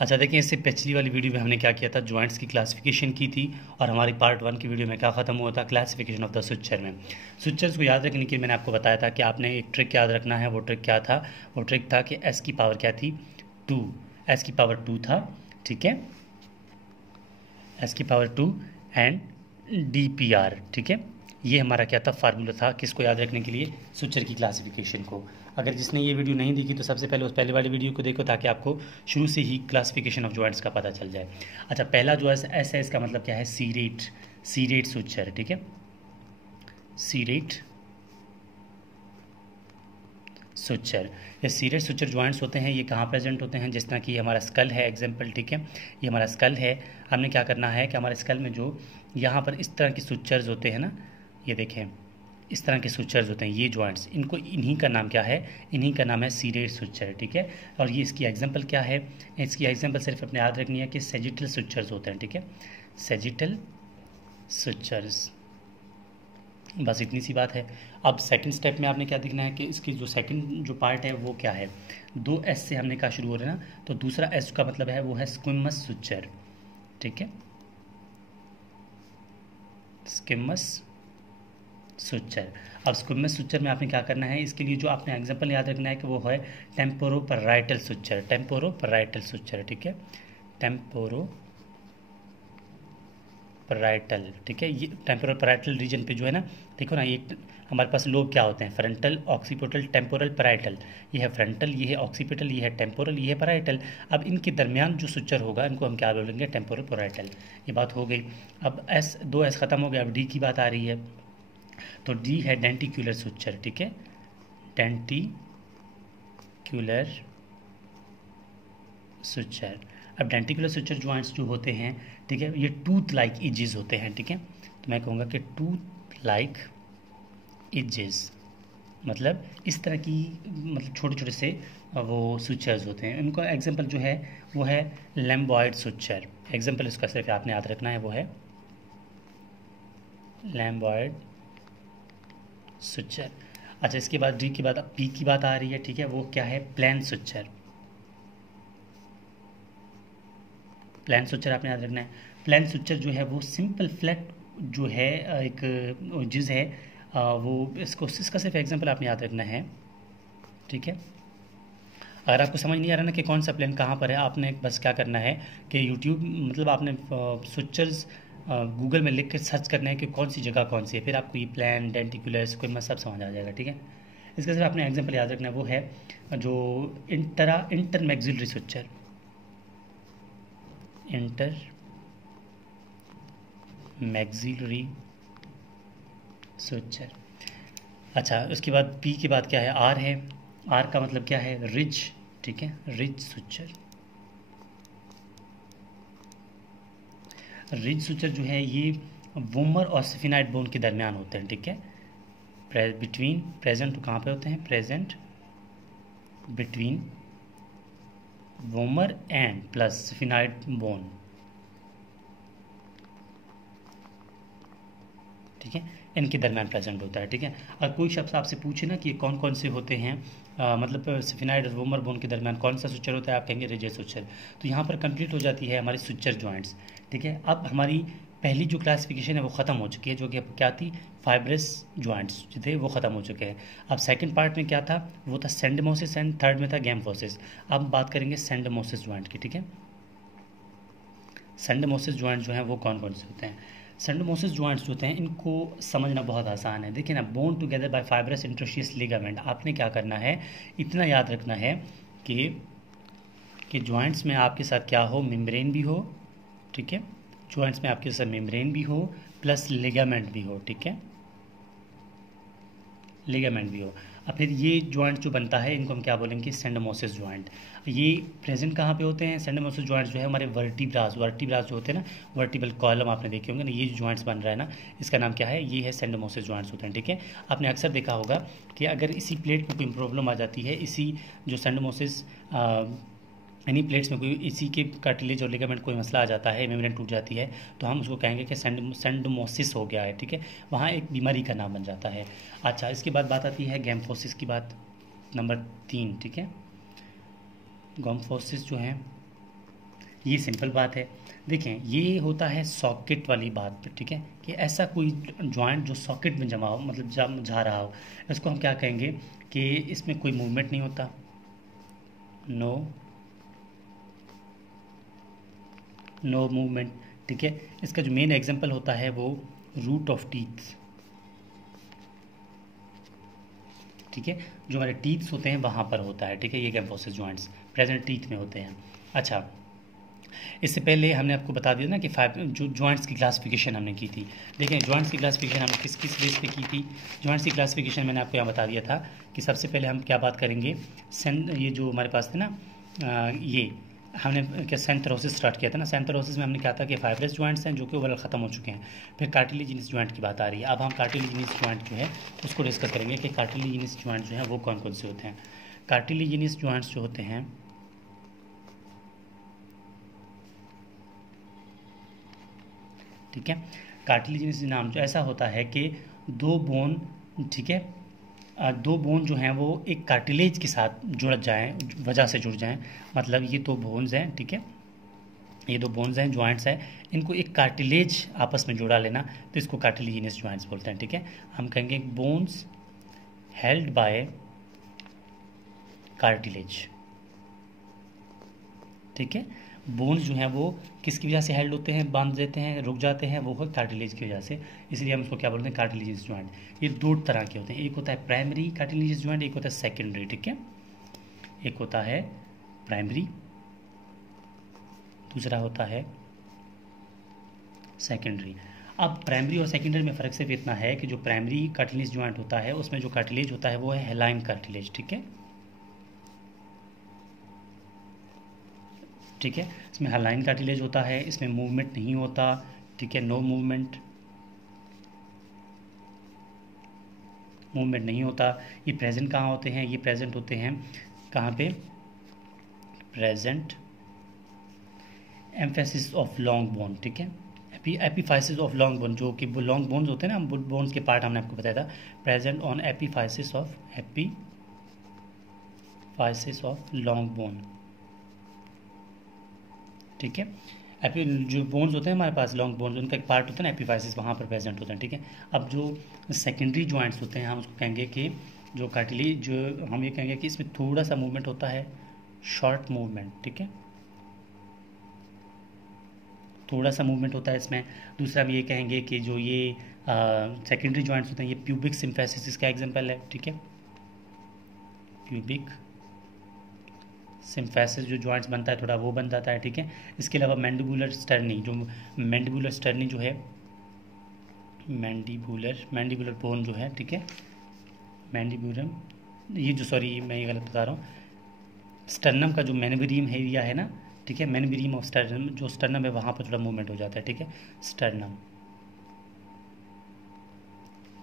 अच्छा देखिए, इससे पिछली वाली वीडियो में हमने क्या किया था, जॉइंट्स की क्लासिफिकेशन की थी। और हमारी पार्ट 1 की वीडियो में क्या ख़त्म हुआ था, क्लासिफिकेशन ऑफ द सुचर में। सुचर्स को याद रखने के लिए मैंने आपको बताया था कि आपने एक ट्रिक याद रखना है। वो ट्रिक क्या था? वो ट्रिक था कि एस की पावर क्या थी, 2। एस की पावर 2 था, ठीक है, एस की power 2 and D P R, ठीक है। ये हमारा क्या था, फार्मूला था किसको याद रखने के लिए, सुचर की क्लासिफिकेशन को। अगर जिसने ये वीडियो नहीं देखी तो सबसे पहले उस पहले वाली वीडियो को देखो, ताकि आपको शुरू से ही क्लासिफिकेशन ऑफ जॉइंट्स का पता चल जाए। अच्छा, पहला जो है एस है, इसका मतलब क्या है, सीरेट, सीरेट सुचर, ठीक है, सीरेट सुचर। ये सीरेट सुचर जॉइंट्स होते हैं, ये कहाँ प्रेजेंट होते हैं, जिस तरह कि हमारा स्कल है एग्जांपल, ठीक है, ये हमारा स्कल है। हमने क्या करना है कि हमारे स्कल में जो यहाँ पर इस तरह के सुचर्स होते हैं ना, ये देखें, इस तरह के सुचर्स होते हैं, ये जॉइंट्स, इनको, इन्हीं का नाम क्या है, इन्हीं का नाम है सीरेट सुचर, ठीक है। और ये इसकी एग्जांपल क्या है, इसकी एग्जांपल सिर्फ अपने याद रखनी है कि सेजिटल सुचर्स होते हैं, ठीक है, सेजिटल सुचर्स, बस इतनी सी बात है। अब सेकंड स्टेप में आपने क्या देखना है कि इसकी जो सेकंड जो पार्ट है वो क्या है, 2 एस से हमने कहा शुरू हो रहा है ना, तो दूसरा एस का मतलब है वो है स्क्विमस सुचर, ठीक है, स्क्विमस सुचर। अब स्क्विमस सुचर में आपने क्या करना है, इसके लिए जो आपने एग्जांपल याद रखना है कि वो है टेम्पोरोपैराइटल सुचर, टेम्पोरोपैराइटल सुचर, ठीक है, टेम्पोरो पैराइटल, ठीक है। ये टेम्पोरल पैराइटल रीजन पे जो है ना, देखो ना, ये हमारे पास लोब क्या होते हैं, फ्रंटल, ऑक्सीपिटल, टेम्पोरल, पैराइटल। ये है फ्रंटल, ये है ऑक्सीपिटल, ये है टेम्पोरल, ये है पैराइटल। अब इनके दरमियान जो सुचर होगा इनको हम क्या बोलेंगे, टेम्पोरल पैराइटल। ये बात हो गई। अब एस, 2 एस खत्म हो गया, अब डी की बात आ रही है। तो डी है डेंटिक्यूलर सुचर, ठीक है, डेंटिक्यूलर सुचर। अब डेंटिकुलर सुचर जॉइंट्स जो होते हैं, ठीक है, ये टूथ लाइक इजेस होते हैं, ठीक है। तो मैं कहूँगा कि टूथ लाइक इजेस, मतलब इस तरह की, मतलब छोटे छोटे से वो सुचर्स होते हैं। इनका एग्जांपल जो है वो है लैम्बॉयड सुचर। एग्जांपल इसका सिर्फ आपने याद रखना है, वो है लैम्बॉयड सुचर। अच्छा, इसके बाद डी की बात, पी की बात आ रही है, ठीक है, वो क्या है, प्लेन सुचर। प्लेन सुचर आपने याद रखना है। प्लेन सुचर जो है वो सिंपल फ्लैट जो है, एक जिस है वो, इसको, इसका सिर्फ एग्जांपल आपने याद रखना है, ठीक है। अगर आपको समझ नहीं आ रहा ना कि कौन सा प्लेन कहाँ पर है, आपने बस क्या करना है कि यूट्यूब, मतलब आपने सुचर्स गूगल में लिख कर सर्च करना है कि कौन सी जगह कौन सी है, फिर आपको ये प्लेन, डेंटिकुलर, स्क्विमस सब समझ आ जाएगा, ठीक है। इसका सिर्फ आपने एग्जांपल याद रखना है, वो है जो inter maxillary suture, inter maxillary suture. अच्छा, उसके बाद पी के बाद क्या है, आर है। आर का मतलब क्या है, रिज, ठीक है, रिज सुचर। रिज सुचर जो है ये वोमर और सफिनाइट बोन के दरमियान होते हैं, ठीक है, बिटवीन, प्रेजेंट कहाँ पे होते हैं, present between vomer and plus sphenoid bone, ठीक है, इनके दरमियान प्रेजेंट होता है, ठीक है। अगर कोई शख्स आपसे पूछे ना कि ये कौन कौन से होते हैं, मतलब सफिनाइड और वोमर बोन के दरमियान कौन सा सुचर होता है, आप कहेंगे रिजिड सुचर। तो यहाँ पर कंप्लीट हो जाती है हमारी सुचर जॉइंट्स, ठीक है। अब हमारी पहली जो क्लासिफिकेशन है वो ख़त्म हो चुकी है, जो कि अब क्या थी, फाइब्रस जॉइंट्स जो थे वो ख़त्म हो चुके हैं। अब सेकंड पार्ट में क्या था, वो था सेंडमोसिस, एंड थर्ड में था गैम्फोसिस। अब बात करेंगे सेंडमोसिस जॉइंट की, ठीक है। सेंडमोसिस जॉइंट जो हैं वो कौन कौन से होते हैं। सेंडमोसिस जॉइंट्स जो होते हैं इनको समझना बहुत आसान है। देखिए ना, bone together by fibrous interosseous ligament. आपने क्या करना है, इतना याद रखना है कि जॉइंट्स में आपके साथ क्या हो, मेम्ब्रेन भी हो, ठीक है, जॉइंट्स में आपके साथ मेम्ब्रेन भी हो प्लस लिगामेंट भी हो, ठीक है, लिगामेंट भी हो। अब फिर ये जॉइंट जो बनता है इनको हम क्या बोलेंगे, सेंडमोसिस जॉइंट। ये प्रेजेंट कहाँ पे होते हैं, सेंडमोसिस जॉइंट जो है हमारे वर्टिब्रास जो होते हैं ना, वर्टिबल कॉलम आपने देखे होंगे ना, ये जॉइंट्स बन रहा है ना, इसका नाम क्या है, ये है सेंडमोसिस जॉइंट्स होते हैं, ठीक है। आपने अक्सर देखा होगा कि अगर इसी प्लेट में कोई प्रॉब्लम आ जाती है, इसी जो सेंडमोसिस यानी प्लेट्स में कोई इसी के कार्टिलेज और लिगामेंट कोई मसला आ जाता है, मेम्ब्रेन टूट जाती है, तो हम उसको कहेंगे कि सेंडमोसिस हो गया है, ठीक है, वहाँ एक बीमारी का नाम बन जाता है। अच्छा, इसके बाद बात आती है गैम्फोसिस की बात, नंबर 3, ठीक है। गैम्फोसिस जो है ये सिंपल बात है। देखें, ये होता है सॉकेट वाली बात पे, ठीक है, कि ऐसा कोई जॉइंट जो सॉकेट में जमा हो, मतलब जम जा रहा हो, इसको हम क्या कहेंगे कि इसमें कोई मूवमेंट नहीं होता, नो मूवमेंट, ठीक है। इसका जो मेन एग्जांपल होता है वो रूट ऑफ टीथ, ठीक है, जो हमारे टीथ्स होते हैं वहाँ पर होता है, ठीक है, ये कैम्फोसिस जॉइंट्स प्रेजेंट टीथ में होते हैं। अच्छा, इससे पहले हमने आपको बता दिया ना कि जो जॉइंट्स की क्लासिफिकेशन हमने की थी। देखें, जॉइंट्स की क्लासिफिकेशन हमने किस किस बेस पे की थी। जॉइंट्स की क्लासिफिकेशन मैंने आपको यहाँ बता दिया था कि सबसे पहले हम क्या बात करेंगे, ये जो हमारे पास थे ना, ये हमने क्या सेंथरोसिस स्टार्ट किया था ना। सेंथरोसिस में हमने कहा था कि फाइब्रस जॉइंट्स हैं जो कि ओवरऑल ख़त्म हो चुके हैं। फिर कार्टिलेजिनस जॉइंट की बात आ रही है। अब हम कार्टिलेजिनस जॉइंट जो है उसको डिस्कस करेंगे कि कार्टिलेजिनस जॉइंट जो है वो कौन कौन से होते हैं। कार्टिलेजिनस जॉइंट्स जो होते हैं, ठीक है, कार्टिलेजिनस नाम जो ऐसा होता है कि दो बोन, ठीक है, दो बोन जो हैं वो एक कार्टिलेज के साथ जुड़ जाएं, वजह से जुड़ जाएं। मतलब ये दो बोन्स हैं, ठीक है, ये दो बोन्स हैं, जॉइंट्स हैं, इनको एक कार्टिलेज आपस में जोड़ा लेना, तो इसको कार्टिलेजिनस जॉइंट्स बोलते हैं, ठीक है। हम कहेंगे बोन्स हेल्ड बाय कार्टिलेज, ठीक है। बोन्स जो हैं वो किसकी वजह से हेल्ड होते हैं, बांध देते हैं, रुक जाते हैं, वो है कार्टिलेज की वजह से, इसलिए हम इसको क्या बोलते हैं, कार्टिलेजिनस जॉइंट। ये दो तरह के होते हैं, एक होता है प्राइमरी कार्टिलेजिनस जॉइंट, एक होता है सेकेंडरी, ठीक है। एक होता है प्राइमरी, दूसरा होता है सेकेंडरी। अब प्राइमरी और सेकेंडरी में फ़र्क सिर्फ इतना है कि जो प्राइमरी कार्टिलेज जॉइंट होता है उसमें जो कार्टिलेज होता है वो है हेलाइन कार्टिलेज, ठीक है, ठीक है। इसमें हेलाइन कार्टिलेज होता है, इसमें मूवमेंट नहीं होता, ठीक है, नो मूवमेंट नहीं होता। ये प्रेजेंट कहाँ होते हैं, ये प्रेजेंट होते हैं कहाँ पे, present emphasis of long bone, ठीक है, एपीफाइसिस ऑफ लॉन्ग बोन, जो कि लॉन्ग बोन्स होते हैं ना, बोन्स के पार्ट हमने आपको बताया था, present on epiphysis of long bone, ठीक है। जो बोन्स होते हैं हमारे पास लॉन्ग बोन्स, उनका एक पार्ट होता है ना एपीफाइसिस, वहाँ पर प्रेजेंट होते हैं, ठीक है। अब जो सेकेंडरी जॉइंट्स होते हैं हम उसको कहेंगे कि जो कार्टिलेज, जो हम ये कहेंगे कि इसमें थोड़ा सा मूवमेंट होता है, शॉर्ट मूवमेंट, ठीक है, थोड़ा सा मूवमेंट होता है इसमें। दूसरा हम ये कहेंगे कि जो ये सेकेंडरी जॉइंट्स होते हैं, ये प्यूबिक सिम्फेसिस इसका एग्जांपल है, ठीक है, प्यूबिक सिम्फेसिस जो जॉइंट्स बनता है थोड़ा वो बन जाता है, ठीक है। इसके अलावा मैंडिबुलर स्टर्नी, जो मैंडिबुलर स्टर्नी जो है, मैंडिबुलर बोन जो है, ठीक है, मैंडिबुलम, ये जो सॉरी मैं ये गलत बता रहा हूँ, स्टर्नम का जो मैनबरीम एरिया है ना, ठीक है, मैनबरीम ऑफ स्टर्नम, जो स्टर्नम है वहाँ पर थोड़ा मूवमेंट हो जाता है, ठीक है, स्टर्नम,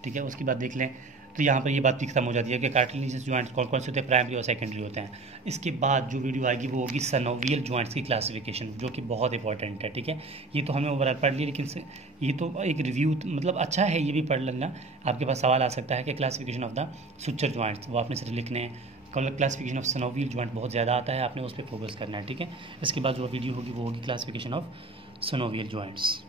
ठीक है। उसके बाद देख लें तो यहाँ पर ये बात भी खत्म हो जाती है कि कार्टिलेजिनस जॉइंट्स कौन कौन से होते हैं, प्राइमरी और सेकेंडरी होते हैं। इसके बाद जो वीडियो आएगी वो होगी सनोवियल जॉइंट्स की क्लासिफिकेशन, जो कि बहुत इंपॉर्टेंट है, ठीक है। ये तो हमने ओवरऑल पढ़ लिया, लेकिन ये तो एक रिव्यू, मतलब अच्छा है, ये भी पढ़ लेना। आपके पास सवाल आ सकता है कि classification of the suture joints, वो आपने सिर्फ लिखने हैं। क्लासिफिकेशन ऑफ सनोवियल जॉइंट बहुत ज़्यादा आता है, आपने उस पर फोकस करना है, ठीक है। इसके बाद जो वीडियो होगी वो होगी क्लासिफिकेशन ऑफ सनोवियल जॉइंट्स।